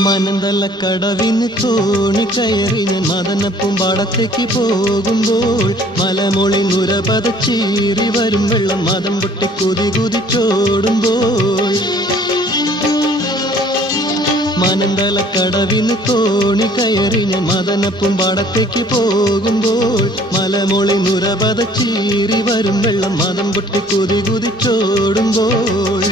മനന്തലക്കടവിന് തോണി കയറി ഞാൻ മദനപ്പൂമ്പാടത്തേക്ക് പോകുമ്പോൾ മലമൊളി നുര പതച്ചീറി വരും വെള്ളം മദം പൊട്ടി കുതി കുതിച്ചോടുമ്പോൾ മനന്തലക്കടവിന് തോണി കയറി ഞാൻ മദനപ്പൂമ്പാടത്തേക്ക് പോകുമ്പോൾ മലമൊളി നുര പതച്ചീറി വരും വെള്ളം മദം പൊട്ടി കുതി കുതിച്ചോടുമ്പോൾ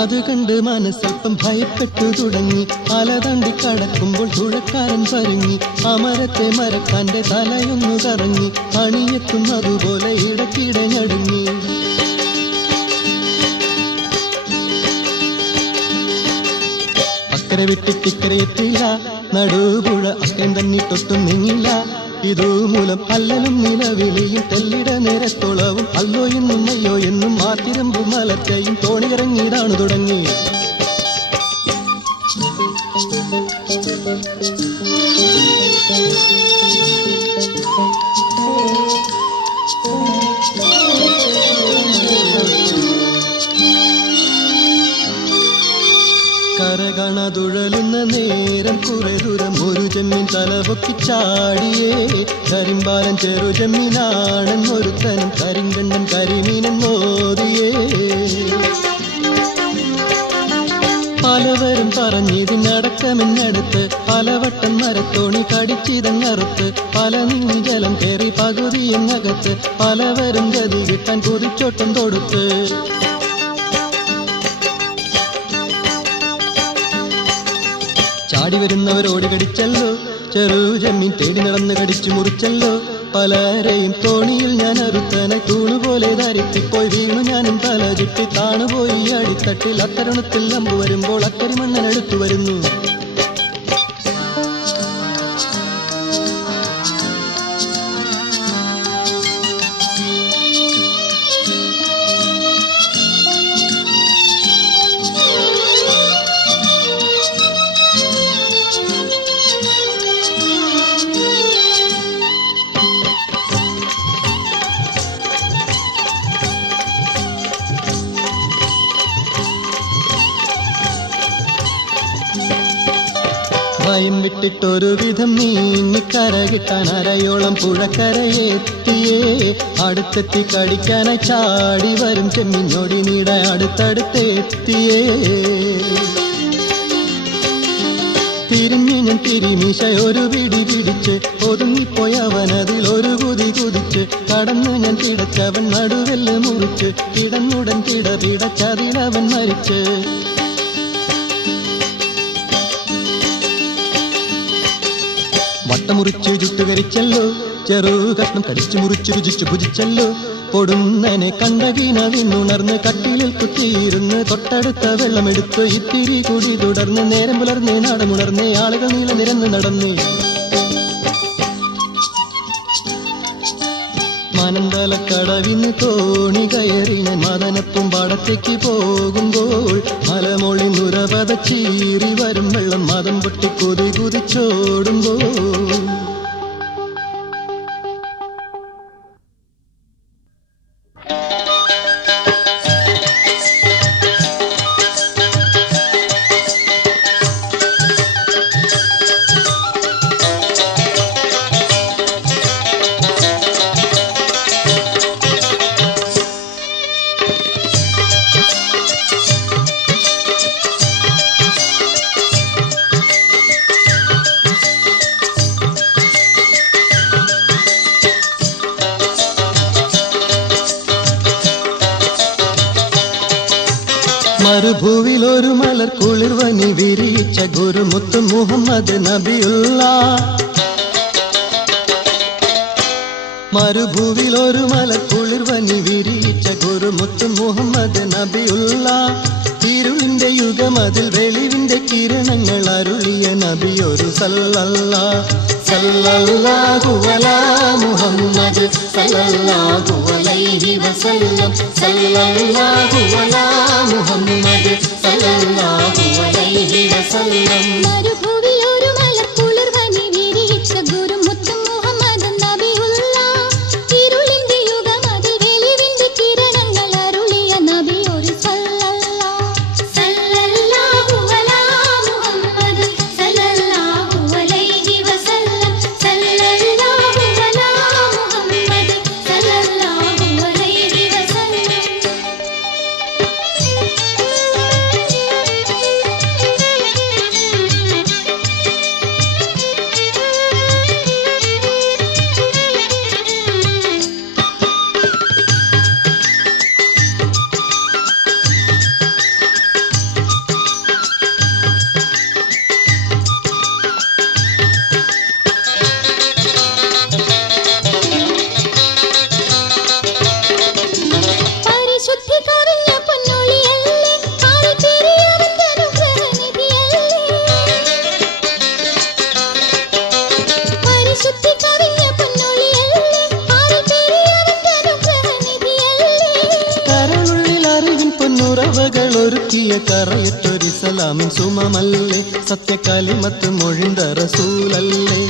അത് കണ്ട് മനസ്സൽപ്പം ഭയപ്പെട്ടു തുടങ്ങി. അലതണ്ടി കടക്കുമ്പോൾ തുഴക്കാരൻ പരുങ്ങി. അമരത്തെ മരക്കാന്റെ തലയൊന്നു കറങ്ങി. അണിയെത്തുന്നതുപോലെ ഇടയ്ക്കിടെ ഞടുങ്ങി. അക്കരെ വിട്ടിട്ടിക്കരയെത്തില്ല. നടുപുഴ അക്കൻ തന്നിട്ടൊട്ടും നീങ്ങില്ല. ഇതുമൂലം അല്ലലും നിലവിളിയും തെല്ലിട നേരത്തോളവും അല്ലോ എന്നും അയ്യോ എന്നും മാത്തിരമ്പും മലറ്റയും തോണിയിറങ്ങിയിടാണ് തുടങ്ങി. കരകണതുഴലുന്ന നേരം കുറെ ദൂരം ഒരു ചെമ്മീൻ തലപൊക്കി ചാടിയേ. കരിമ്പാലൻ ചെറു ചെമ്മീനാണെന്നൊരുത്തനും കരിങ്കണ്ണൻ കരിമീനെന്നോതിയേ. പലവരും പറഞ്ഞിതിനടക്കമെന്നടുത്ത് പലവട്ടം മരത്തോണി കടിച്ചിതങ്ങറുത്ത് പല നീങ്ങി ജലം കയറി പകുതിയെന്നകത്ത് പലവരും ഗതി കിട്ടാൻ കുതിച്ചോട്ടം തൊടുത്ത്. ചാടി വരുന്നവരോടി കടിച്ചല്ലോ. ചെറു ചെമ്മീൻ തേടി നടന്ന് കടിച്ചു മുറിച്ചല്ലോ. പലരെയും തോണിയിൽ ഞാൻ അറുത്തനെ തൂണുപോലെ ധരിത്തിപ്പോയി വീണു ഞാനും തല ചുറ്റി താണുപോയി അടിത്തട്ടിൽ. അത്തരുണത്തിൽ അമ്പ് വരുമ്പോൾ അക്കരിമണ്ണൻ എടുത്തു വരുന്നു. ഭയം വിട്ടിട്ടൊരു വിധം നീങ്ങിക്കര കിട്ടാൻ അരയോളം പുഴക്കരയെത്തിയേ. അടുത്തെത്തി കടിക്കാനായി ചാടി വരും ചെമ്മിഞ്ഞോടി നീട അടുത്തടുത്തെത്തിയേ. തിരിഞ്ഞു ഞാൻ തിരിമീശ ഒരു പിടി പിടിച്ച് ഒതുങ്ങിപ്പോയവനതിൽ ഒരു കുതി കുതിച്ച് കടന്നു ഞാൻ കിടച്ചവൻ നടുവെല്ല് മുറിച്ച് കിടന്നുടൻ പിടപിടച്ചതിലവൻ മരിച്ച്. വട്ടമുറിച്ച് ചുട്ടുകരിച്ചല്ലോ. ചെറു കഷ്ണം കടിച്ചു മുറിച്ച് രുചിച്ചു ഭുജിച്ചല്ലോ. പൊടുന്നനെ കണ്ടകീന വീണുണർന്ന് കട്ടിലിൽ കുത്തിയിരുന്ന് തൊട്ടടുത്ത വെള്ളമെടുത്ത് ഇത്തിരി കൂടി തുടർന്ന് നേരം പുലർന്ന് നാടമുണർന്ന് ആളുകൾ നീല നിരന്ന് നടന്നേ. മനന്തലക്കടവിന് തോണി കയറി ഞാൻ മദനപ്പൂമ്പാടത്തേക്ക് പോകുമ്പോൾ മലമൊളി നുര പതച്ചീറി വരും വെള്ളം മദം പൊട്ടി കുതി കുതിച്ചോടുമ്പോൾ. മലർ കുളിർവനി വിരിയിച്ച ഗുരുമുത്ത് മുഹമ്മദ് നബിയുള്ള മരുഭൂവിൽ ഒരു മലർ കുളിർവനി വിരിയിച്ച ഗുരുമുത്ത് മുഹമ്മദ് നബിയുള്ള ഇരുളിന്റെ യുഗം അതിൽ വെളിവിന്റെ കിരണങ്ങൾ അരുളിയ നബിയൊരു സല്ലല്ലാഹു അലാ മുഹമ്മദ് സല്ലല്ലാഹു അലൈഹി വസല്ലം സല്ലല്ലാഹു അലാ മുഹമ്മദ് സല്ലല്ലാഹു അലൈഹി വസല്ലം മരുഭൂവിൽ ഒരു മലർ കുളിർവനി വിരിയിച്ച ഗുരുമുത്ത് മുഹമ്മദ് നബിയുള്ള ഇരുളിന്റെ യുഗം അതിൽ വെളിവിന്റെ കിരണങ്ങൾ അരുളിയ നബിയൊരു സല്ലല്ലാഹു അലാ മുഹമ്മദ് സല്ലല്ലാഹു അലൈഹി വസല്ലം സല്ലല്ലാഹു അലാ മുഹമ്മദ് സല്ലല്ലാഹു അലൈഹി വസല്ലം പരിശുദ്ധി കവിഞ്ഞ പൊന്നൊളിയല്ലേ ആരെ പെരിയവന്റെ അനുഗ്രഹനിധിയല്ലേ പരിശുദ്ധി കവിഞ്ഞ പൊന്നൊളിയല്ലേ ആരെ പെരിയവന്റെ അനുഗ്രഹനിധിയല്ലേ കരളുള്ളിൽ അറിവിൻ പൊന്നുറവകൾ ഒരുക്കിയ കറയത്തൊരു സലാമിൻ സുമമല്ലേ സത്യകാലിമത്ത് മൊഴിന്ത റസൂലല്ലേ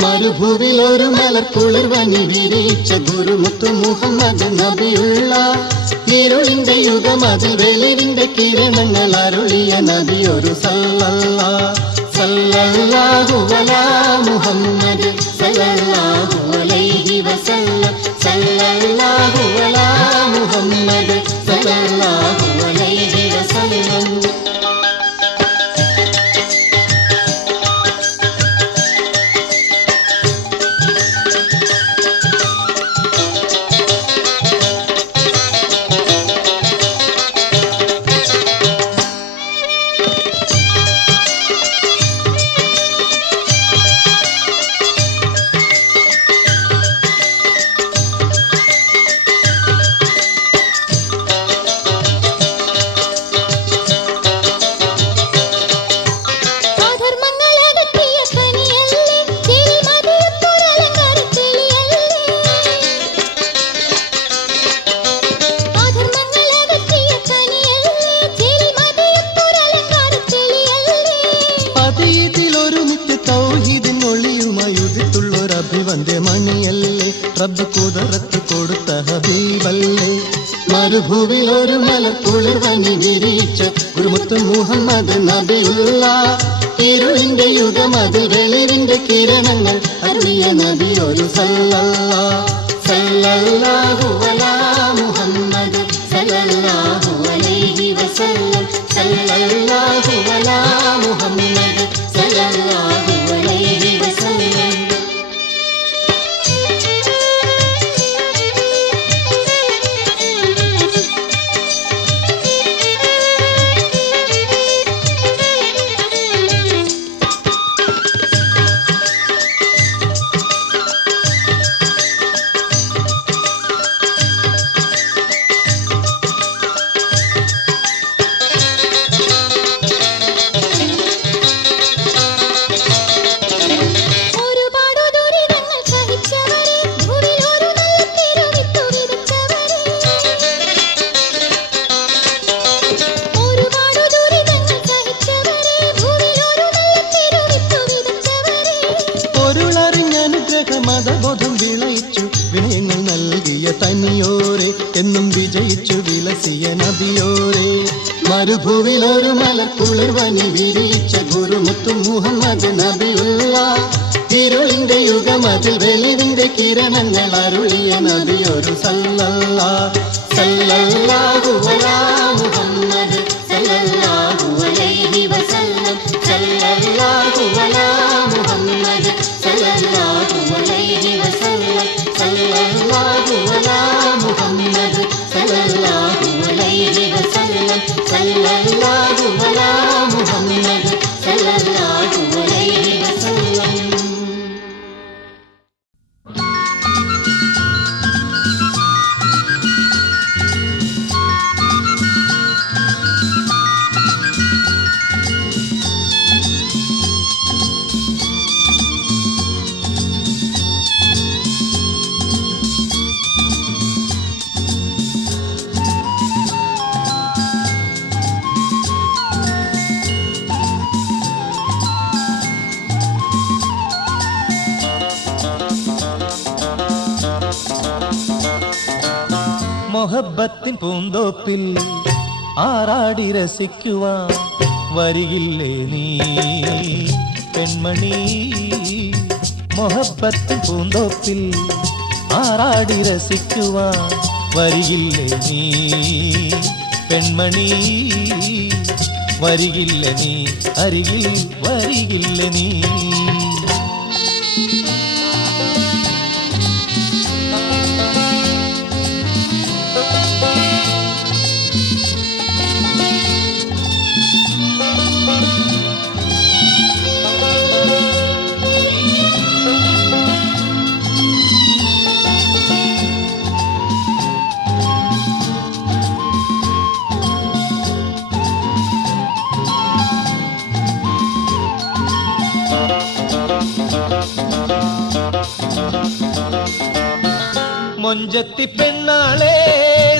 മരുഭൂവിൽ ഒരു മലർ കുളിർവനി വിരിയിച്ച ഗുരുമുത്ത് മുഹമ്മദ് നബിയുള്ള ഇരുളിന്റെ യുഗം അതിൽ വെളിവിന്റെ കിരണങ്ങൾ അരുളിയ നബിയൊരു സല്ലല്ലാഹു അലാ മുഹമ്മദ് സല്ലല്ലാഹു അലൈഹി വസല്ലം സല്ലല്ലാഹു അലാ മുഹമ്മദ് സല്ലല്ലാഹു അലൈഹി വസല്ലം അധർമ്മങ്ങളകറ്റിയ കനിയല്ലേ ചേരി മതിയൊത്തൊരലങ്കാരത്തെളിയല്ലേ അധർമ്മങ്ങളകറ്റിയ കനിയല്ലേ ചേരി മതിയൊത്തൊരലങ്കാരത്തെളിയല്ലേ പതിയതിലൊരു നിത്യ തൗഹീദിനൊളിയുമായി ഉദിത്തുള്ളൊരഭിവന്ദ്യ മണിയല്ലേ റബ്ബ് കുതിരത്ത് കൊടുത്ത ഹബീബല്ലേ മരുഭൂവിൽ ഒരു മലർ കുളിർവനി വിരിയിച്ച ഗുരുമുത്ത് മുഹമ്മദ് നബിയുള്ള ഇരുളിന്റെ യുഗം അതിൽ വെളിവിന്റെ കിരണങ്ങൾ അരുളിയ നബിയൊരു സല്ലല്ലാഹു അലാ മുഹമ്മദ് സല്ലല്ലാഹു അലൈഹി വസല്ലം സല്ലല്ലാഹു അലാ മുഹമ്മദ് സല്ലല്ലാഹു അലൈഹി വസല്ലം ഒരുപാട് ദുരിതങ്ങൾ സഹിച്ചവരെ ഭൂവിൽ ഒരു നല്ല തിരുവിത്തു വിതച്ചവരെ ഒരുപാട് ദുരിതങ്ങൾ സഹിച്ചവരെ ഭൂവിൽ ഒരു നല്ല തിരുവിത്തു വിതച്ചവരെ പൊരുളറിഞ്ഞനുഗ്രഹ മതബോധം വിളയിച്ചു വിനയങ്ങൾ നൽകിയ തനിയോരെ എന്നും വിജയിച്ചു വിലസിയ നബിയോരെ മരുഭൂവിൽ ഒരു മലർ കുളിർവനി വിരിയിച്ച ഗുരുമുത്ത് മുഹമ്മദ് നബിയുള്ള ഇരുളിന്റെ യുഗം അതിൽ വെളിവിന്റെ കിരണങ്ങൾ അരുളിയ നബിയൊരു സല്ലല്ലാഹു അലാ മുഹമ്മദ് സല്ലല്ലാഹു അലൈഹി വസല്ലം സല്ലല്ലാഹു അലാ മുഹമ്മദ് സല്ലല്ലാഹു അലൈഹി വസല്ലം സല്ലല്ലാഹു അലാ മുഹമ്മദ് സല്ലല്ലാഹു അലൈഹി വസല്ലം സല്ലല്ലാഹു അലാ മൊഹബത്തിൻ പൂന്തോപ്പിൽ ആറാടി രസിക്കുവാൻ വരികില്ലേ നീ പെൺമണി മൊഹബത്തിൻ പൂന്തോപ്പിൽ ആറാടി രസിക്കുവാൻ വരികില്ലേ നീ പെൺമണി വരികില്ല നീ അരികിൽ വരികില്ല നീ മൊഞ്ചത്തി പെണ്ണാളെ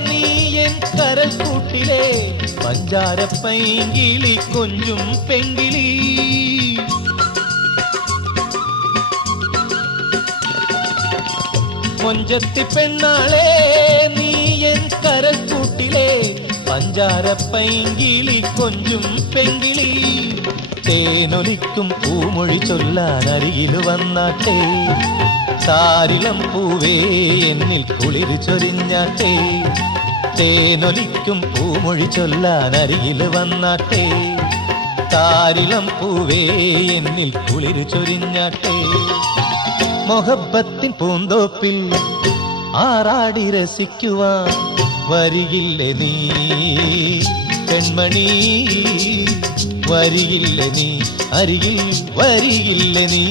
നീ എൻ കരൽ കൂട്ടിലെ പഞ്ചാര പൈങ്കിളി കൊഞ്ചും പെങ്കിളി മൊഞ്ചത്തി പെണ്ണാളെ നീ എൻ കരൽ കൂട്ടിലെ പഞ്ചാര പൈങ്കിളി കൊഞ്ചും പെങ്കിളി തേനൊലിക്കും പൂമൊഴി ചൊല്ലാൻ അരികിൽ വന്നാട്ടെ താരിളം പൂവേ എന്നിൽ കുളിർ ചൊരിഞ്ഞാട്ടെ തേനൊലിക്കും പൂമൊഴി ചൊല്ലാൻ അരികിൽ വന്നാട്ടെ താരിളം പൂവേ എന്നിൽ കുളിർ ചൊരിഞ്ഞാട്ടെ മൊഹബത്തിൻ പൂന്തോപ്പിൽ ആറാടി രസിക്കുവാൻ വരികില്ലേ നീ പെൺമണി വരികില്ല നീ അരികിൽ വരികില്ല നീ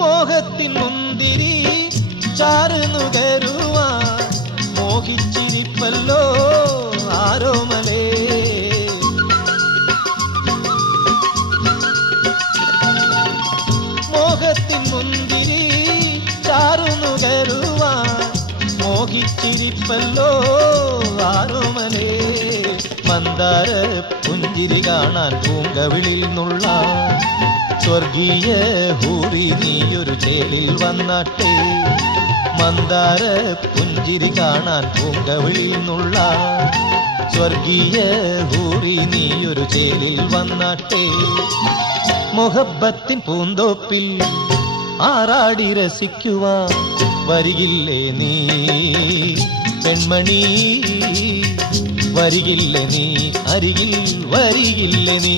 മോഹത്തിൻ മുന്തിരി ചാറുനുകരുവാൻ മോഹിച്ചിരിപ്പല്ലോ ആരോമലേ മോഹത്തിൻ മുന്തിരി ചാറുനുകരുവാൻ മോഹിച്ചിരിപ്പല്ലോ ആരോമലേ മന്ദാര പുഞ്ചിരി കാണാൻ പൂങ്കവിളിൽ നുള്ള സ്വർഗീയ ഹൂറി നീയൊരു ചേലിൽ വന്നാട്ടെ മന്ദാര പുഞ്ചിരി കാണാൻ പൂങ്കവിളിൽ നിന്നുള്ള സ്വർഗീയ ഹൂറി നീയൊരു ചേലിൽ വന്നാട്ടെ മൊഹബത്തിൻ പൂന്തോപ്പിൽ ആറാടി രസിക്കുവാൻ വരികില്ലേ നീ പെൺമണി വരികില്ല നീ അരികിൽ വരികില്ല നീ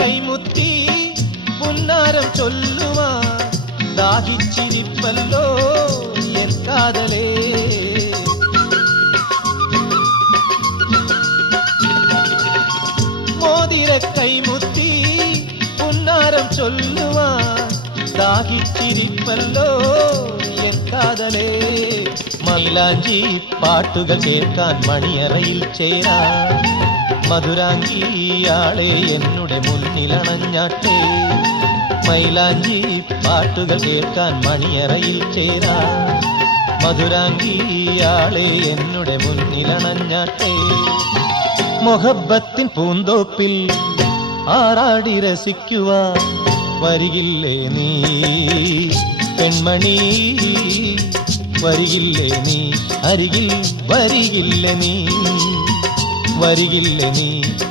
കൈമുത്തി പുന്നാരം ചൊല്ലുവാൻ ദാഹിച്ചിരിപ്പല്ലോ എൻ കാതലേ മോതിര കൈമുത്തി പുന്നാരം ചൊല്ലുവാൻ ദാഹിച്ചിരിപ്പല്ലോ എൻ കാതലേ മൈലാഞ്ചി പാട്ടുകൾ കേൾക്കാൻ മണിയറയിൽ ചേരാൻ മധുരാംഗിയാളെ എന്നുടെ മുന്നിലണഞ്ഞാട്ടെ മൈലാഞ്ചി പാട്ടുകൾ കേൾക്കാൻ മണിയറയിൽ ചേരാ മധുരാംഗിയാളെ എന്നുടെ മുന്നിലണഞ്ഞാട്ടെ മൊഹബത്തിൻ പൂന്തോപ്പിൽ ആറാടി രസിക്കുവാൻ വരികില്ലേ നീ പെൺമണി വരികില്ലേ നീ അരികിൽ വരികില്ല നീ വരികില്ല നീ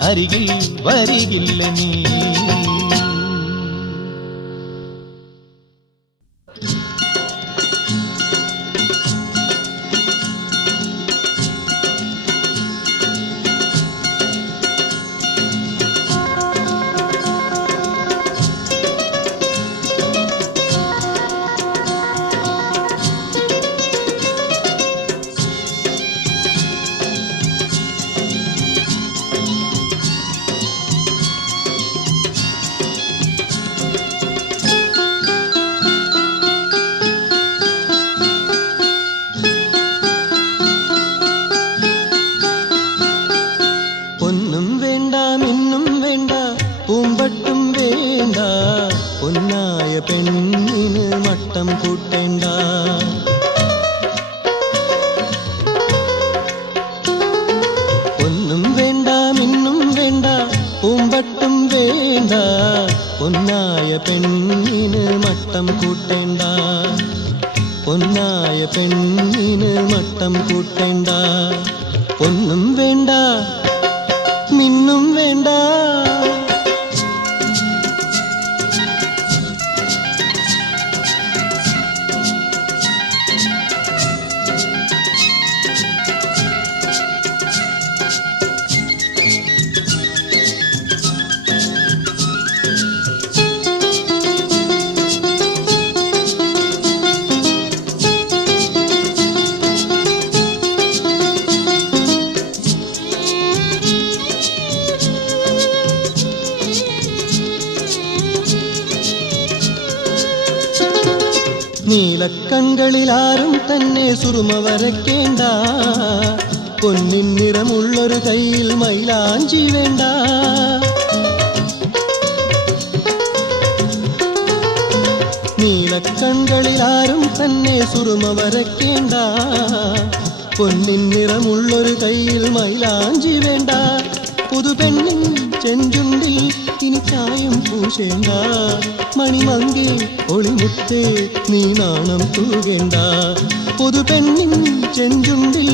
അരികിൽ വരികില്ല നീ. പൊന്നായ പെണ്ണിന് മട്ടം കൂട്ടേണ്ട. പൊന്നും വേണ്ട മിന്നും വേണ്ട. നീലക്കൺകളിലാരും തന്നെ സുറുമ വരയ്ക്കേണ്ട. പൊന്നിൻ നിറമുള്ളൊരു കയ്യിൽ മൈലാഞ്ചി വേണ്ട. നീലക്കൺകളിലാരും തന്നെ സുറുമ വരയ്ക്കേണ്ട. പൊന്നിൻ നിറമുള്ളൊരു കയ്യിൽ മൈലാഞ്ചി വേണ്ട. പുതുപെണ്ണിൻ ചെഞ്ചുണ്ടിൽ ഇനി ചായം പൂശേണ്ട. മണിമങ്കി ഒളിമുത്തേ നീ നാണം തൂകേണ്ട. പുതുപെണ്ണിൻ ചെഞ്ചുണ്ടിൽ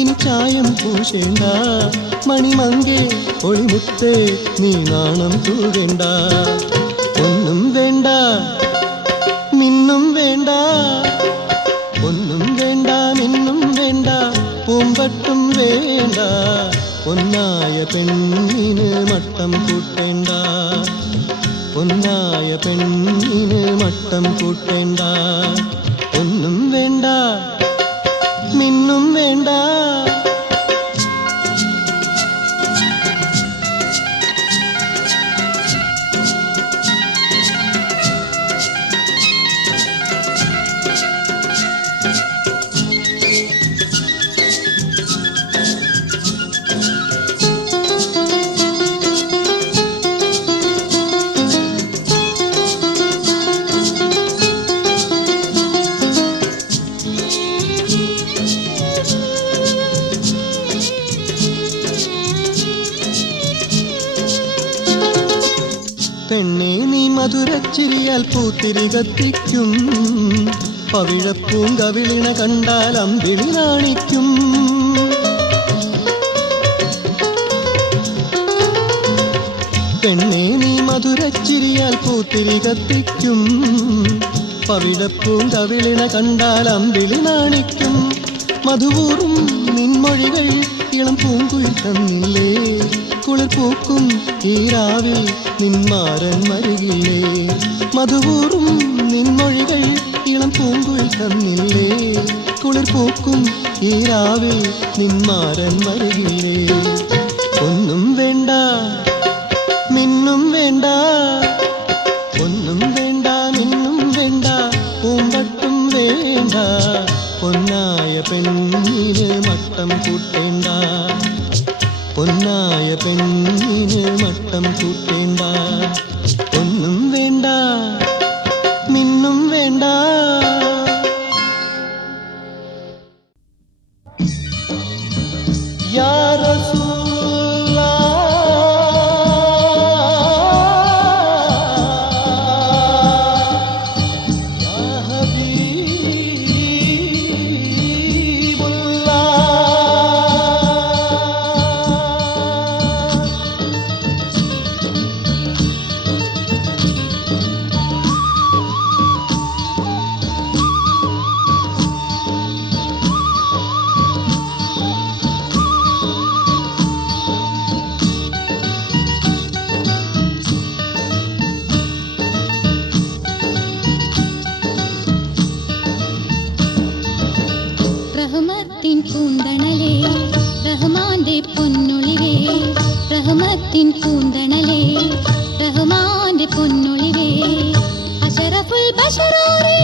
ഇനി ചായം പൂശേണ്ട. മണിമങ്കി ഒളിമുത്തേ നീ നാണം തൂകേണ്ട. ഒന്നും വേണ്ട മിന്നും വേണ്ട. ഒന്നും വേണ്ട മിന്നും വേണ്ട. പൂമ്പട്ടും വേണ്ട. പൊന്നായ പെണ്ണിന് മട്ടം കൂട്ടേണ്ട. പൊന്നായ പെണ്ണിന് മട്ടം കൂട്ടേണ്ട. ഒന്നും വേണ്ട മിന്നും വേണ്ട. പെണ്ണേ നീ മധുരച്ചിരിയാൽ പൂത്തിരി കത്തിക്കും. പവിഴപ്പൂങ്കവിളിണ കണ്ടാൽ അമ്പിളി നാണിക്കും. പെണ്ണേ നീ മധുരച്ചിരിയാൽ പൂത്തിരി കത്തിക്കും. പവിഴപ്പൂങ്കവിളിണ കണ്ടാൽ അമ്പിളി നാണിക്കും. മധുവൂറും നിൻമൊഴികൾ ഇളം പൂങ്കുയിൽ തന്നില്ലേ. കുളിർ പൂക്കും ഈ രാവിൽ നിന്മാരൻ മരുകില്ലേ. മധുവൂറും നിൻമൊഴികൾ ഇളം പൂങ്കുയിൽ തന്നില്ലേ. കുളിർ പൂക്കും ഈ രാവിൽ നിന്മാരൻ മരുകില്ലേ. ഒന്നും വേണ്ട മിന്നും വേണ്ട. ഒന്നും വേണ്ട മിന്നും വേണ്ട. പൂമ്പട്ടും വേണ്ട. പൊന്നായ പെണ്ണിന് മട്ടം കൂട്ടേണ്ട. പൊന്നായ പെണ്ണിന് മട്ടം കൂട്ടേണ്ട. ഒന്നും വേണ്ട മിന്നും വേണ്ട. യാ റസൂലല്ലാഹ് യാ ഹബീബുല്ലാഹ് പൂന്തണലേ റഹ്മാന്റെ പൊന്നൊളിവേ റഹ്മത്തിൻ പൂന്തണലേ റഹ്മാന്റെ പൊന്നൊളിവേ അശറഫുൽ ബശറോരേ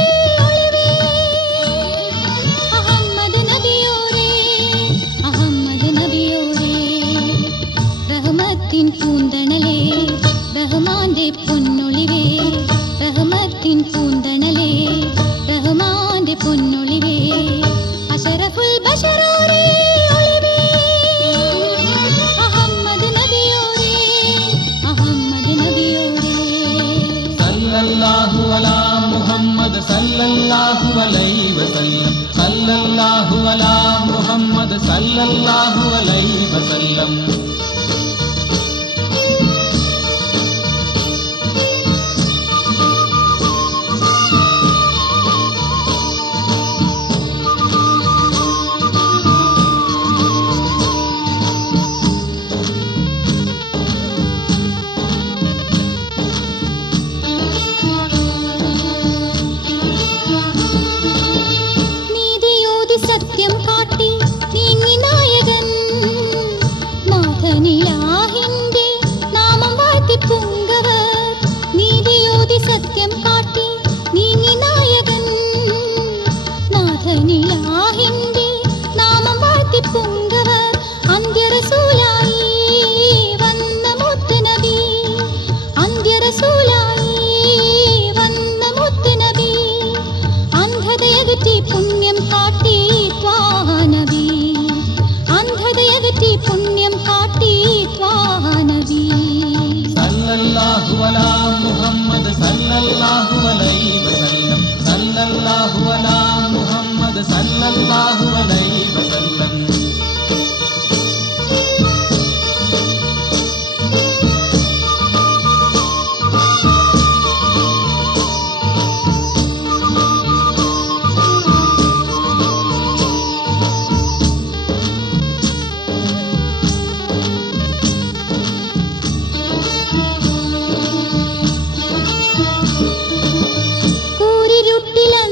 ഒളിവേ അഹമ്മദ് നബിയോരേ അഹമ്മദ് നബിയോരേ റഹ്മത്തിൻ പൂന്തണലേ റഹ്മാന്റെ പൊന്നൊളിവേ റഹ്മത്തിൻ പൂന്തണലേ റഹ്മാന്റെ പൊന്നൊളിവേ അശറഫുൽ ബശറോരേ ഒളിവേ അഹമ്മദ് നബിയോരേ അഹമ്മദ് നബിയോരേ സല്ലല്ലാഹു അലാ മുഹമ്മദ് സല്ലല്ലാഹു അലൈഹി വസല്ലം സല്ലല്ലാഹു അലാ മുഹമ്മദ് സല്ലല്ലാഹു അലൈഹി വസല്ലം നീതിയോതി സത്യം കാട്ടി നീങ്ങി നായകൻ നാഥനിലാഹിന്റെ നാമം വാഴ്ത്തി പൂങ്കവർ നീതിയോതി സത്യം കാട്ടി നീങ്ങി നായകൻ നാഥനിലാഹിന്റെ നാമം വാഴ്ത്തി പൂങ്കവർ അന്ത്യറസൂലായി വന്ന മുത്തുനബി അന്ത്യറസൂലായി വന്ന മുത്തുനബി അന്ധതയകറ്റി പുണ്യം കാട്ടി ത്വാഹ നബി അന്ധതയകറ്റി പുണ്യം കാട്ടി ത്വാഹ നബി സല്ലല്ലാഹു അലാ മുഹമ്മദ് സല്ലല്ലാഹു അലൈഹി വസല്ലം സല്ലല്ലാഹു അലാ മുഹമ്മദ് സല്ലല്ലാഹു അലൈഹി വസല്ലം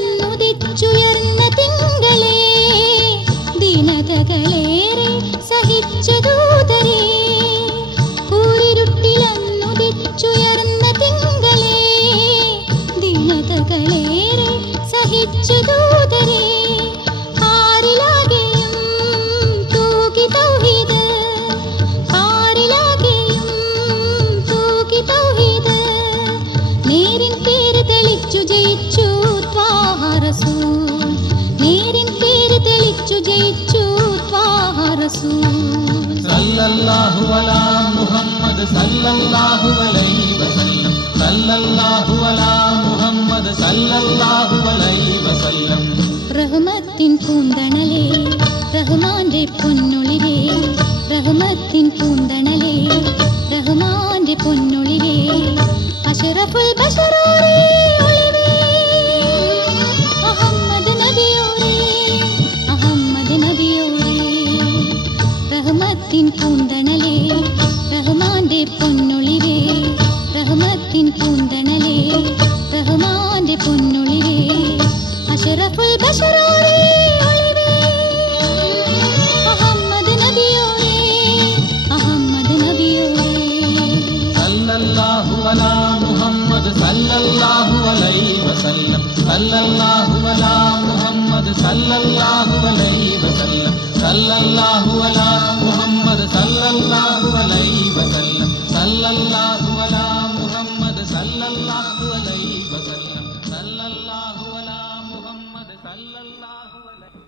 കൂരിരുട്ടിലന്നുദിച്ചുയർന്ന തിങ്കളേ ദീനതകളേറെ സഹിച്ച ദൂതരേ കൂരിരുട്ടിലന്നുദിച്ചുയർന്ന തിങ്കളേ ദീനതകളേറെ സഹിച്ച ദൂതരേ പാരിലാകെയും തൂകി തൗഹീദ് പാരിലാകെയും തൂകി തൗഹീദ് നേരിൻ പേര് തെളിച്ചു ജയിച്ചു ത്വാഹ റസൂൽ നേരിൻ പേര് തെളിച്ചു ജയിച്ചു ത്വാഹ റസൂൽ സല്ലല്ലാഹു അലാ മുഹമ്മദ് സല്ലല്ലാഹു അലൈഹി വസല്ലം സല്ലല്ലാഹു അലാ മുഹമ്മദ് സല്ലല്ലാഹു അലൈഹി വസല്ലം റഹ്മത്തിൻ പൂന്തണലേ റഹ്മാന്റെ പൊന്നൊളിവേ റഹ്മത്തിൻ പൂന്തണലേ റഹ്മാന്റെ പൊന്നൊളിവേ അശറഫുൽ ബശറോരേ ഒളിവേ അഹമ്മദ് നബിയോരേ അഹമ്മദ് നബിയോരേ റഹ്മത്തിൻ പൂന്തണലേ റഹ്മാന്റെ പൊന്നൊളിവേ റഹ്മത്തിൻ പൂന്തണലേ റഹ്മാന്റെ പൊന്നൊളിവേ അശറഫുൽ ബശറോരേ ഒളിവേ അഹമ്മദ് നബിയോരേ അഹമ്മദ് നബിയോരേ സല്ലല്ലാഹു അലാ മുഹമ്മദ് സല്ലല്ലാഹു അലൈഹി വസല്ലം സല്ലല്ലാഹു അലാ മുഹമ്മദ് സല്ലല്ലാഹു അലൈഹി വസല്ലം സല്ലല്ലാഹു അലാ മുഹമ്മദ് സല്ലല്ലാഹു അലൈഹി വസല്ലം സല്ലല്ലാഹു അലാ മുഹമ്മദ് സല്ലല്ലാഹു അലൈഹി വസല്ലം സല്ലല്ലാഹു അലാ മുഹമ്മദ് സല്ലല്ലാഹു അലൈഹി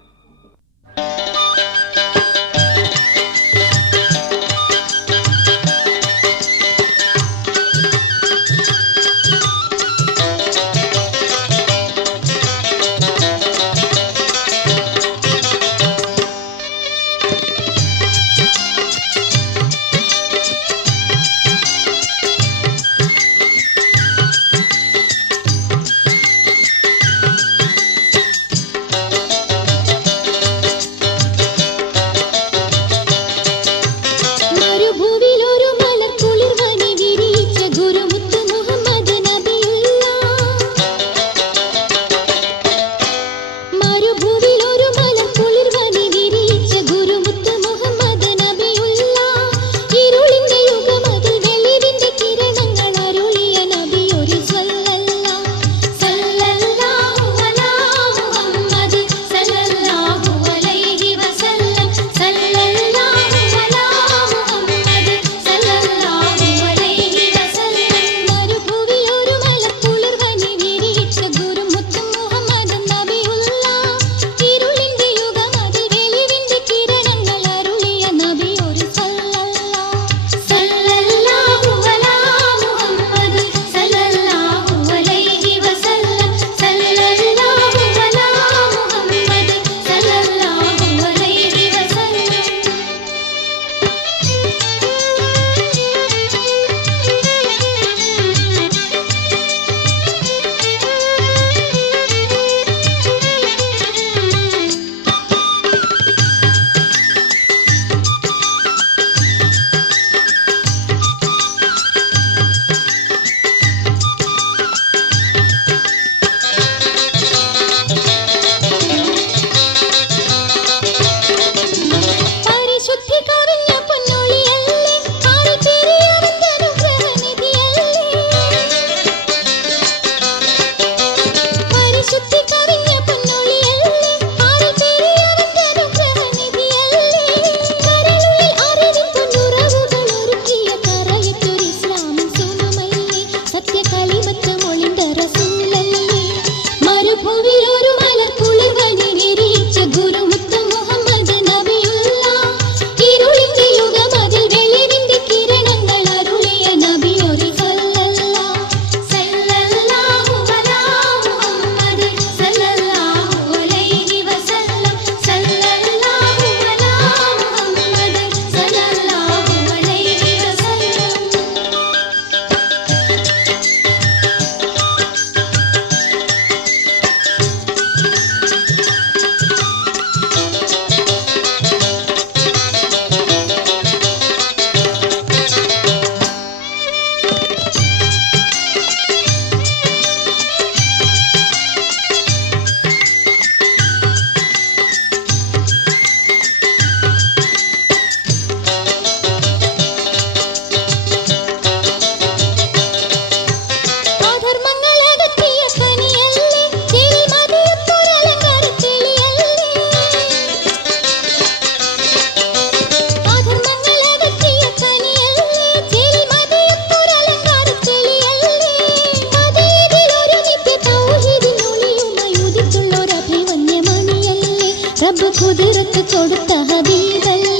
കൊടുത്ത ഹബീബല്ലേ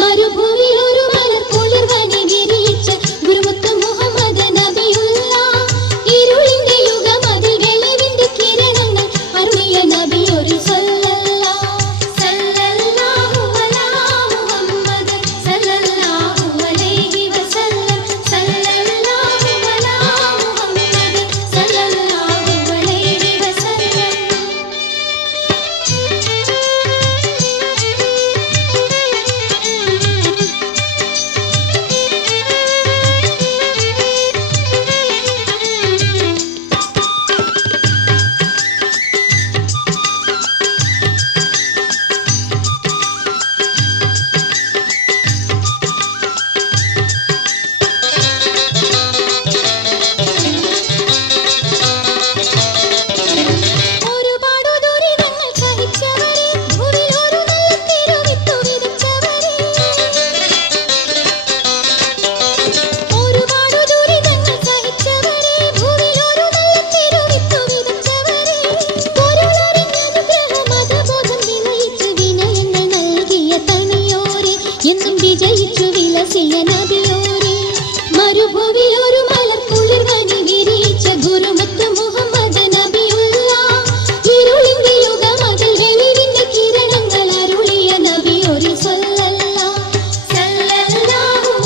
മരുഭൂമിയിൽ ഒരു മലർക്കുളിർ വനി വിരിയിച്ച ഗുരുമുത്ത് മുഹമ്മദ് നബിയുള്ള ഇരുളിന്റെ യുഗം അതിൽ വെളിവിന്റെ കിരണങ്ങൾ അരുളിയ നബി ഒരു സല്ലല്ലാഹു അലാ മുഹമ്മദ് സല്ലല്ലാഹു അലൈഹി വസല്ലം സല്ലല്ലാഹു അലാ മുഹമ്മദ് സല്ലല്ലാഹു അലൈഹി വസല്ലം ഒരുപാടു ദുരിതങ്ങൾ സഹിച്ചവരെ ഭൂമിയിൽ ഒരു നല്ല തിരുവിത്തു വിതച്ചവരെ ഒരുപാടു ദുരിതങ്ങൾ സഹിച്ചവരെ ഭൂമിയിൽ ഒരു നല്ല തിരുവിത്തു വിതച്ചവരെ പൊരുളറിഞ്ഞ മതബോധം വിനയിച്ച് വിനയങ്ങൾ നൽകിയ തനിയോരെ എന്നും വിജയിച്ചു വിലസിയ നബിയോരെ മരുഭൂമിയിൽ ഒരു മലർക്കുളിർ വനി വിരിയിച്ച ഗുരുമുത്ത് മുഹമ്മദ് നബിയുള്ള ഇരുളിന്റെ യുഗം അതിൽ വെളിവിന്റെ കിരണങ്ങൾ അരുളിയ നബി ഒരു സല്ലല്ലാഹു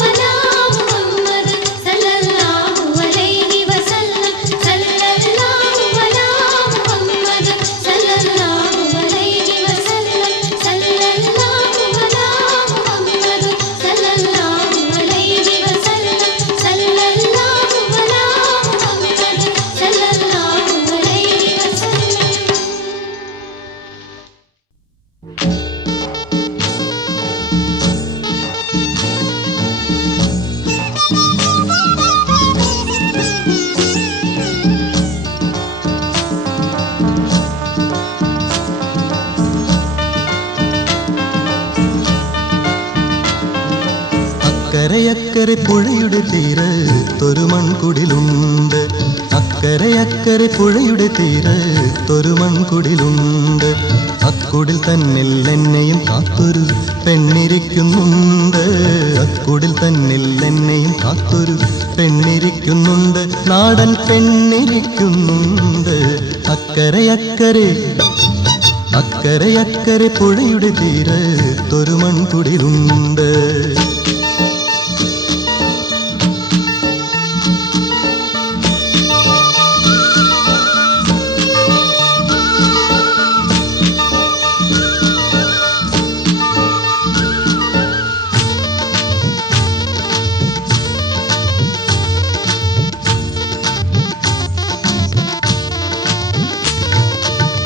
അലാ മുഹമ്മദ് സല്ലല്ലാഹു അലൈഹി വസല്ലം സല്ലല്ലാഹു അലാ മുഹമ്മദ് സല്ലല്ലാഹു അലൈഹി വസല്ലം സല്ലല്ലാഹു അലാ മുഹമ്മദ് സല്ലല്ലാഹു അലൈഹി വസല്ലം സല്ലല്ലാഹു അലാ മുഹമ്മദ് സല്ലല്ലാഹു അലൈഹി വസല്ലം അക്കരയക്കരെ പുഴയുടെ തീരത്തൊരു മൺകുടിലുണ്ട് അക്കരയക്കരെ പുഴയുടെ തീരത്തൊരു മൺകുടിലുണ്ട് അക്കുടിൽ തന്നിൽ എന്നെയും കാത്തൊരു പെണ്ണിരിക്കുന്നുണ്ട് അക്കുടിൽ തന്നിൽ എന്നെയും കാത്തൊരു പെണ്ണിരിക്കുന്നുണ്ട് നാടൻ പെണ്ണിരിക്കുന്നുണ്ട് അക്കരയക്കരെ അക്കരയക്കരെ പുഴയുടെ തീരത്തൊരു മൺകുടിലുണ്ട്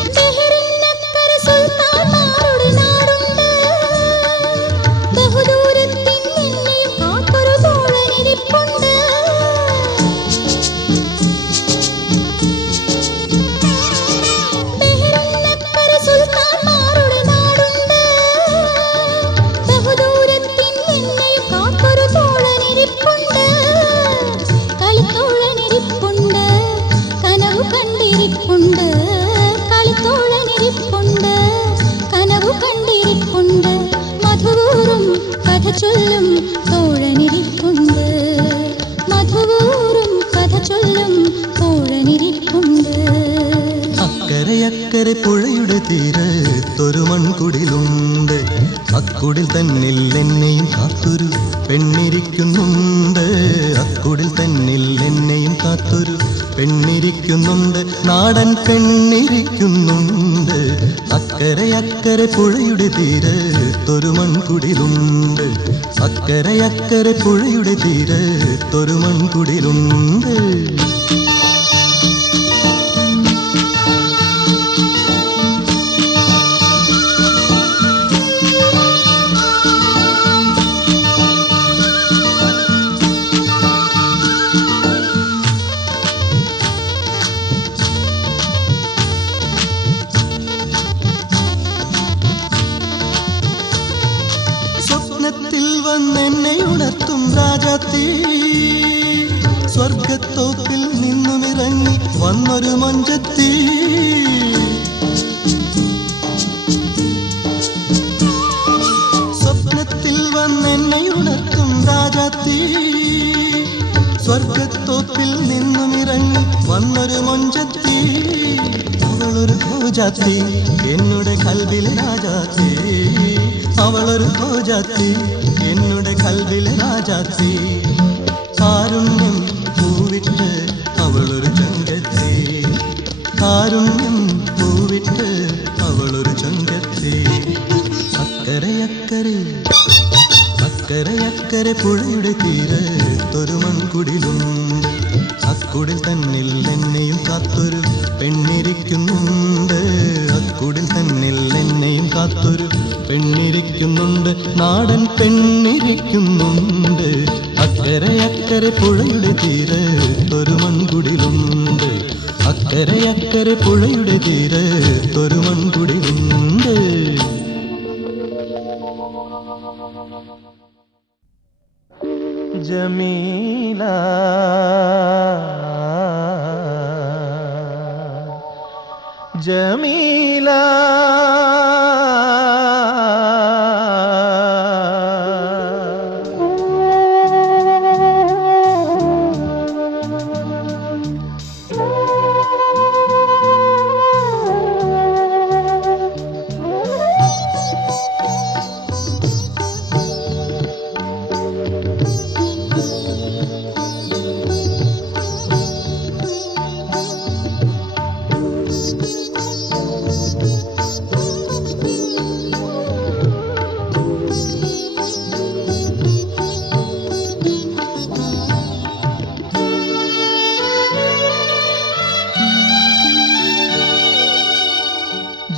ബഹറിനക്കരെ സുൽത്താൻമാരുടെ നാടുണ്ട് ബഹുദൂരത്തിൻ എന്നെയും കാത്തൊരു തോഴനിരിപ്പുണ്ട് ബഹറിനക്കരെ സുൽത്താൻമാരുടെ നാടുണ്ട് ബഹുദൂരത്തിൻ എന്നെയും കാത്തൊരു തോഴനിരിപ്പുണ്ട് കളിത്തോഴനിരിപ്പുണ്ട് കനവു കണ്ടിരിപ്പുണ്ട് കളിത്തോഴനിരിപ്പുണ്ട് കനവു കണ്ടിരിപ്പുണ്ട് മധുവൂറും കഥ ചൊല്ലും തോഴനിരിപ്പുണ്ട് മധുവൂറും കഥ ചൊല്ലും തോഴനിരിപ്പുണ്ട് അക്കരയക്കരെ പുഴയുടെ തീരത്തൊരു മൺകുടിലുണ്ട് അക്കുടിൽ തന്നിൽ എന്നെയും കാത്തൊരു പെണ്ണിരിക്കുന്നുണ്ട് അക്കുടിൽ തന്നിൽ എന്നെയും കാത്തൊരു പെണ്ണിരിക്കുന്നുണ്ട് നാടൻ പെണ്ണിരിക്കുന്നുണ്ട് അക്കരയക്കരെ പുഴയുടെ തീരത്തൊരു മൺകുടിലുണ്ട് അക്കരയക്കരെ പുഴയുടെ തീരത്തൊരു മൺകുടിലുണ്ട് സ്വപ്നത്തിൽ വന്നെന്നെ ഉണർത്തും രാജാത്തീ സ്വർഗത്തോപ്പിൽ നിന്നുമിറങ്ങി വന്നൊരു മഞ്ചത്തി ജാത്തി എന്നുടെ കൽവിലെ രാജാത്തി അവളൊരു ജാത്തി എന്നുടെ കൽവിലെ രാജാത്തി കാരുണ്യം പൂവിട്ട് അവളൊരു ചങ്കത്തി കാരുണ്യം പൂവിട്ട് അവളൊരു ചങ്കത്തി അക്കരെ അക്കരെ പുഴയുടെ തീരത്തൊരു മൺകുടിലുണ്ട് അക്കുടിൽ തന്നിൽ എന്നെയും കാത്തൊരു പെണ്ണിരിക്കുന്നുണ്ട് അക്കുടിൽ തന്നിൽ എന്നെയും കാത്തൊരു പെണ്ണിരിക്കുന്നുണ്ട് നാടൻ പെണ്ണിരിക്കുന്നുണ്ട് അക്കരെ പുഴയുടെ തീരത്തൊരു മൺകുടിലുണ്ട് അക്കരെ പുഴയുടെ തീരത്തൊരു മൺകുടിലുണ്ട് ജമീല ജമീല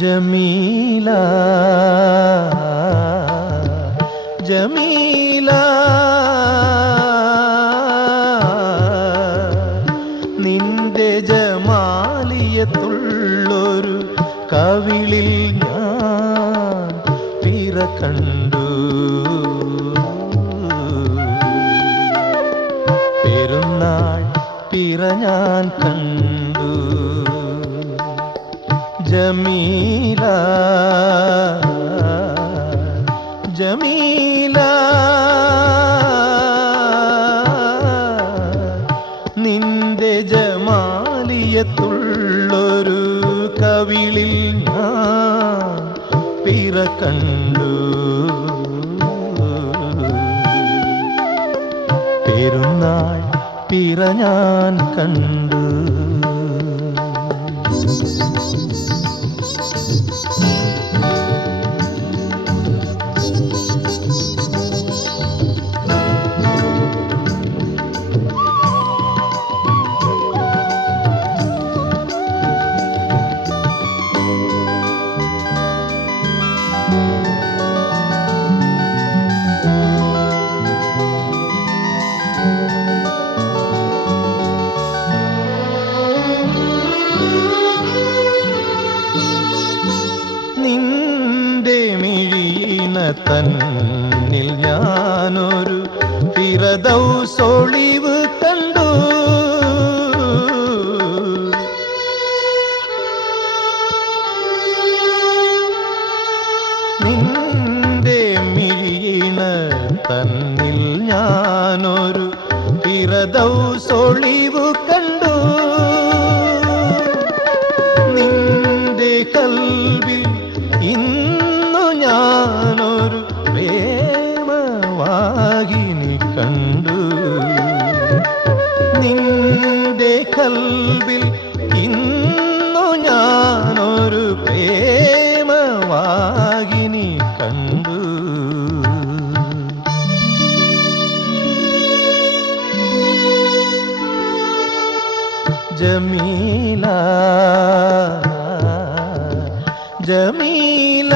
ജമീല ജമീല നിന്റെ ജമാലിയത്തുള്ളൊരു കവിളിൽ ഞാൻ പിറ കണ്ടു പെരുന്നാൾ പിറ ഞാൻ കണ്ടു ജമീല ജമീല നിന്റെ ജമാലിയത്തുള്ളൊരു കവിളിൽ ഞാൻ പിറ കണ്ടു പെരുന്നാൾ പിറ ഞാൻ കണ്ടു തന്നിൽ ഞാനൊരു ഫിറദൗസൊളിവ് കണ്ടു നിന്റെ മിഴിയിണ തന്നിൽ ഞാനൊരു ഫിറദൗസൊളിവ് കണ്ടു നിന്റെ കൽവിൽ ഇന്നു ഞാനൊരു പ്രേമവാഹിനി കണ്ടു നിന്റെ കൽവിൽ ഇന്നു ഞാനൊരു പ്രേമവാഹിനി കണ്ടു ജമീല ജമീല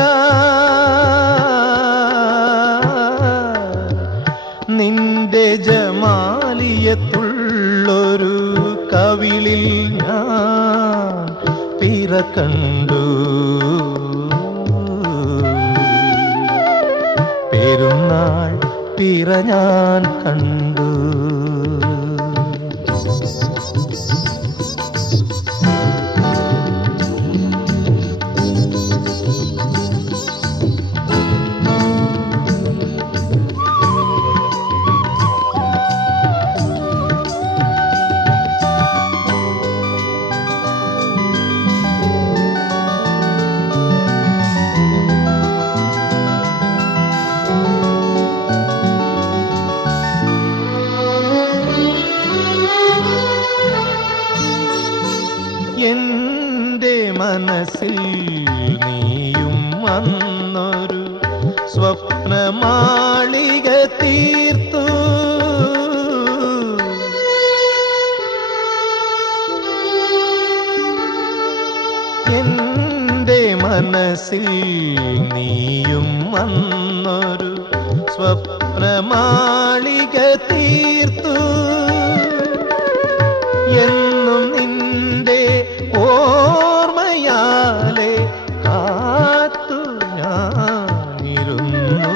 നിന്റെ ജമാലിയത്തുള്ളൊരു കവിളിൽ ഞാൻ പിറ കണ്ടു പെരുന്നാൾ പിറ ഞാൻ കണ്ടു സ്വപ്നമാളിക തീർത്തു. എന്റെ മനസ്സിൽ നീയും വന്നൊരു സ്വപ്നമാളിക തീർത്തു. എന്നും നിന്റെ ഓർമ്മയാലെ കാത്തു ഞാനിരുന്നു.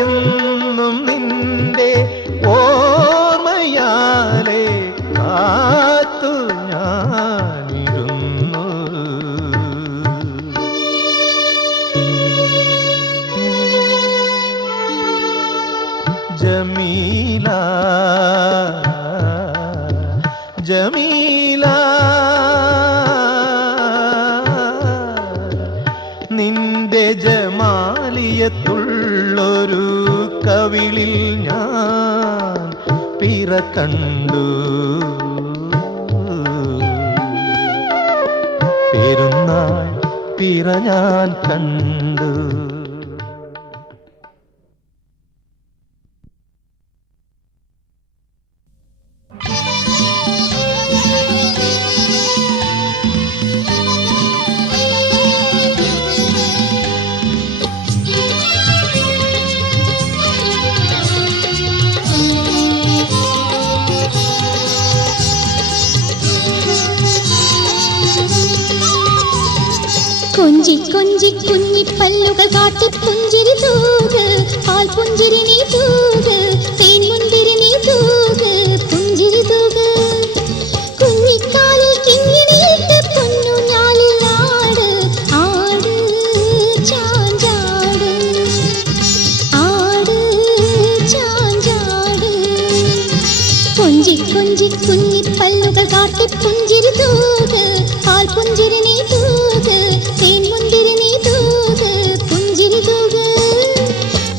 എന്നും നിന്റെ ഓർമ്മയാലെ കാത്തു ഞാനിരുന്നു. ജമീല ജമീല നിന്റെ ജമാലിയത്തുള്ളൊരു കവിളിൽ ഞാൻ പിറകണ്ടു. പെരുന്നാൾ പിറ ഞാൻ കണ്ടു. കൊഞ്ചി കൊഞ്ചി കുഞ്ഞിപ്പല്ലുകൾ കാട്ടി പുഞ്ചിരി തൂക്, പാൽ പുഞ്ചിരി നീ തൂക്, തേൻ മുന്തിരി നീ തൂക്, പുഞ്ചിരി തൂക്. കുഞ്ഞിക്കാലിൽ കിങ്ങിണിയിട്ട് പൊന്നു ഞാലിൽ ആട്, ആട് ചാഞ്ചാട്, ആട് ചാഞ്ചാട്. കൊഞ്ചി കൊഞ്ചി കുഞ്ഞിപ്പല്ലുകൾ കാട്ടി പുഞ്ചിരി തൂക്, പാൽ പുഞ്ചിരി നീ തൂക്, തേൻ മുന്തിരി നീ തൂക്, പുഞ്ചിരി തൂക്.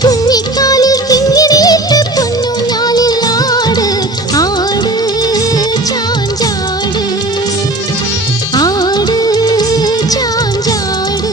കുഞ്ഞിക്കാലിൽ കിങ്ങിണിയിട്ട് പൊന്നു ഞാലിൽ ആട്, ആട് ചാഞ്ചാട്, ആട് ചാഞ്ചാട്.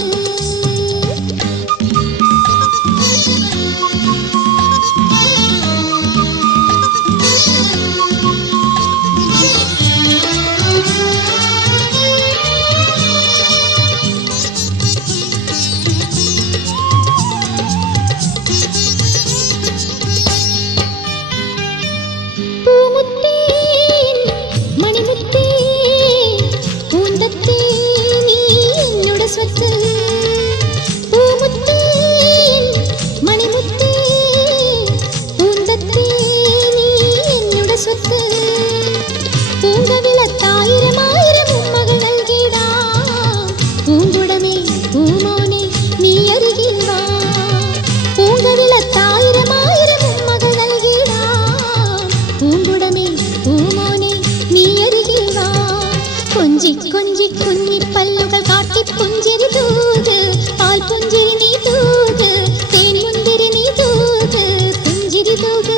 കൊഞ്ചി കൊഞ്ചി കുഞ്ഞിപ്പല്ലുകൾ കാട്ടി പുഞ്ചിരി തൂക്, പാൽ പുഞ്ചിരി നീ തൂക്, തേൻ മുന്തിരി നീ തൂക്, പുഞ്ചിരി തൂക്.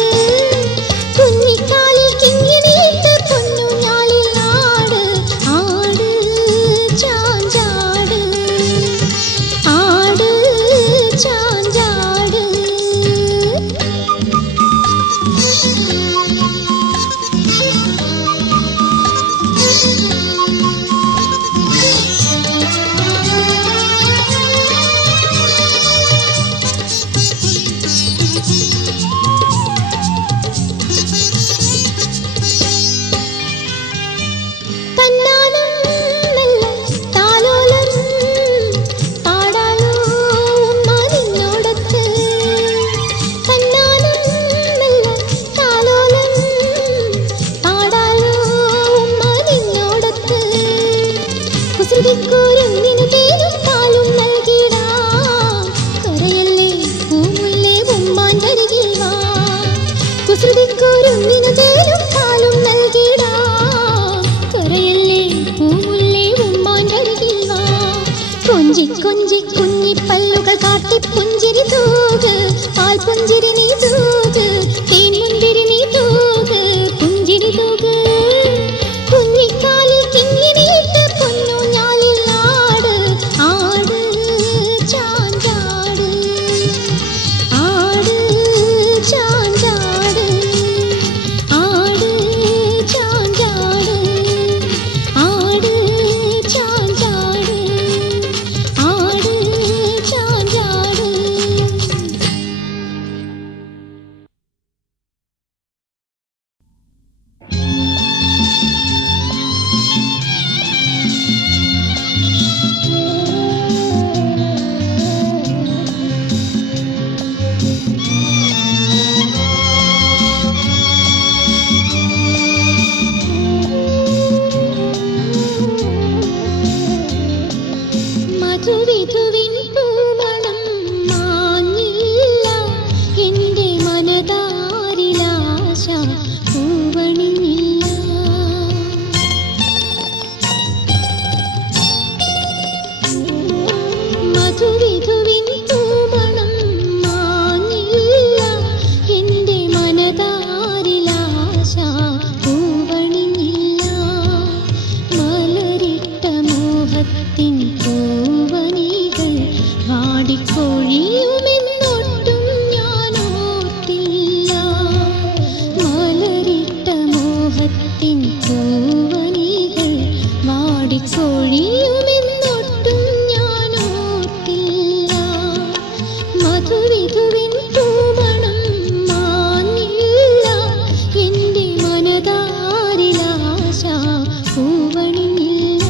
കുഞ്ഞിക്കാലിൽ കിങ്ങിണിയിട്ട് പൊന്നു ഞാലിൽ ആട്, ആട് ചാഞ്ചാട്, ആട് ചാഞ്ചാട്. കുരുന്നിനു തേനും പാലും നൽകിടാം, കരയല്ലേ പൂമുല്ലേ ഉമ്മാൻ്റരികിൽ വാ. കുസൃതിക്കുരുന്നിനു തേനും പാലും നൽകിടാം, കരയല്ലേ പൂമുല്ലേ ഉമ്മാൻ്റരികിൽ വാ. കൊഞ്ചി കൊഞ്ചി കുഞ്ഞിപ്പല്ലുകൾ കാട്ടി പുഞ്ചിരി തൂക്, പാൽ പുഞ്ചിരി നീ തൂക്, തേൻ മുന്തിരി നീ തൂക്, പുഞ്ചിരി തൂക്. കുഞ്ഞിക്കാലിൽ കിങ്ങിണിയിട്ട് പൊന്നു ഞാലിൽ ആട്, ആട് ചാഞ്ചാട്, മധുവിധുവിൻ പൂമണം മാഞ്ഞില്ല എൻ്റെ മനതാരിലാശ പൂവണിഞ്ഞില്ല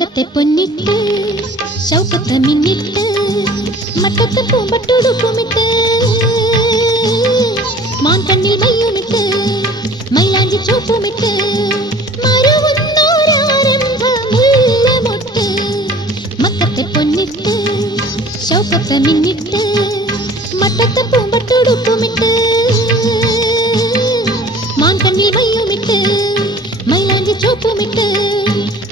മക്കത്തെ പൊന്നിട്ട് ശൗക്കത്തെ മിന്നിട്ട് മട്ടത്തെ പൂമ്പട്ടുടുപ്പുമിട്ട് മാൻ കണ്ണിൽ മയ്യുമിട്ട് മൈലാഞ്ചി ചോപ്പുമിട്ട് മരുവുന്നോരാരംഭ മുല്ലമൊട്ട് മക്കത്തെ പൊന്നിട്ട് ശൗക്കത്തെ മിന്നിട്ട് മട്ടത്തെ പൂമ്പട്ടുടുപ്പുമിട്ട് മാൻ കണ്ണിൽ മയ്യുമിട്ട് മൈലാഞ്ചി ചോപ്പുമിട്ട്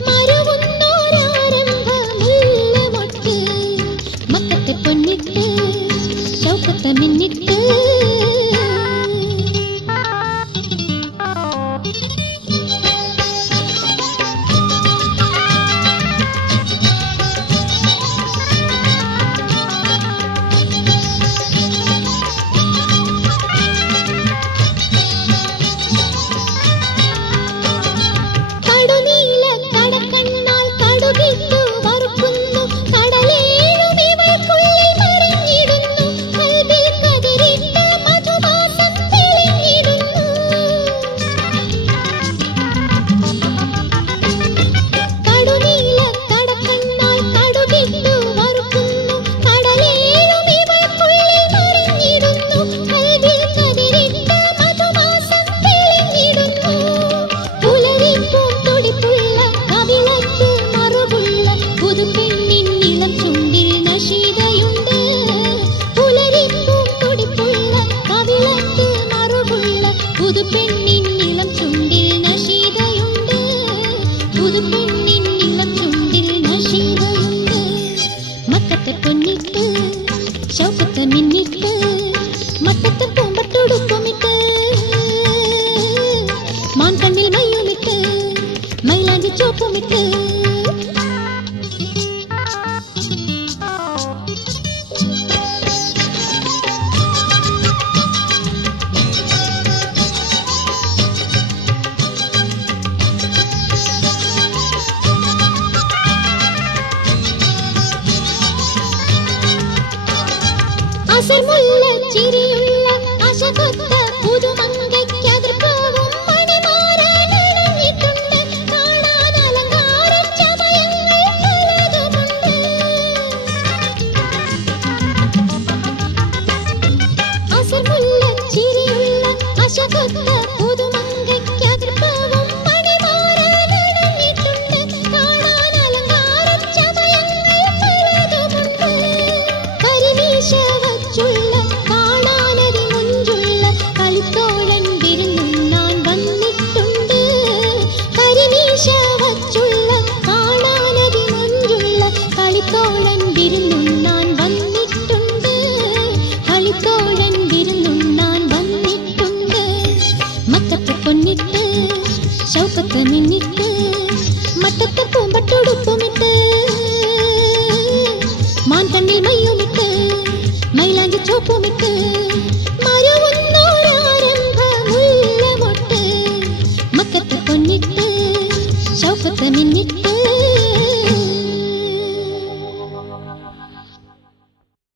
മരുവുന്നോരാരംഭ മുല്ലമൊട്ട് മക്കത്തെ പൊന്നിട്ട് ശൗക്കത്തെ മിന്നിട്ട് കടുനീല കടക്കണ്ണാൽ കടുകിട്ടു വറുക്കുന്നു കടലേഴും ഇവൾക്കുള്ളിൽ മറിഞ്ഞിടുന്നു കൽവിൽ കതിരിട്ട് മധുമാസം തെളിഞ്ഞിടുന്നു കടുനീല കടക്കണ്ണാൽ കടുകിട്ടു വറുക്കുന്നു കടലേഴും ഇവൾക്കുള്ളിൽ മറിഞ്ഞിടുന്നു കൽവിൽ കതിരിട്ട് മധുമാസം തെളിഞ്ഞിടുന്നു പുലരിപ്പൂം തുടിപ്പുള്ള കവിളത്ത് മറുപുള്ള പുതുപെണ്ണിൻ ഇളം ചുണ്ടിൽ നശീതയുണ്ട് പുലരിപ്പൂം തുടിപ്പുള്ള കവിളത്ത് മറുപുള്ള പുതുപെണ്ണിൻ ഇളം ചുണ്ടിൽ നശീതയുണ്ട് പുതുപെണ്ണിൻ ഇളം ചുണ്ടിൽ നശീതയുണ്ട് മക്കത്തെ പൊന്നിട്ട് ശൗക്കത്തെ മിന്നിട്ട് മക്കത്തെ പൂമ്പട്ടുടുപ്പുമിട്ട് മാൻ കണ്ണിൽ മയ്യുമിട്ട് മൈലാഞ്ചി ചോപ്പുമിട്ട് അസർമുള്ള ചിരിയുള്ള അശകൊത്ത പുതുമങ്കയ്ക്കതിർപ്പൂവും മണിമാരണിഞ്ഞിട്ടുണ്ട് കാണാൻ അലങ്കാര ചമയങ്ങൾ പലതുമുണ്ട് അസർമുള്ള ചിരിയുള്ള അശകൊത്ത പുതുമങ്കയ്ക്കതിർപ്പൂവും മണിമാരണിഞ്ഞിട്ടുണ്ട് കാണാൻ അലങ്കാര ചമയങ്ങൾ പലതുമുണ്ട് കരിമീശ വച്ചുള്ള കാണാനതി മുഞ്ചുള്ള കളിത്തോഴൻ വിരുന്നുണ്ണാൻ വന്നിട്ടുണ്ട് കരിമീശ വച്ചുള്ള കാണാനതി മുഞ്ചുള്ള കളിത്തോഴൻ വിരുന്നുണ്ണാൻ വന്നിട്ടുണ്ട് കളിത്തോഴൻ വിരുന്നുണ്ണാൻ വന്നിട്ടുണ്ട് മക്കത്തെ പൊന്നിട്ട് ശൗക്കത്തെ മിന്നിട്ട് മട്ടത്തെ പൂമ്പട്ടുടുപ്പുമിട്ട് മാൻ കണ്ണിൽ മയ്യുമിട്ട് മൈലാഞ്ചി ചോപ്പുമിട്ട്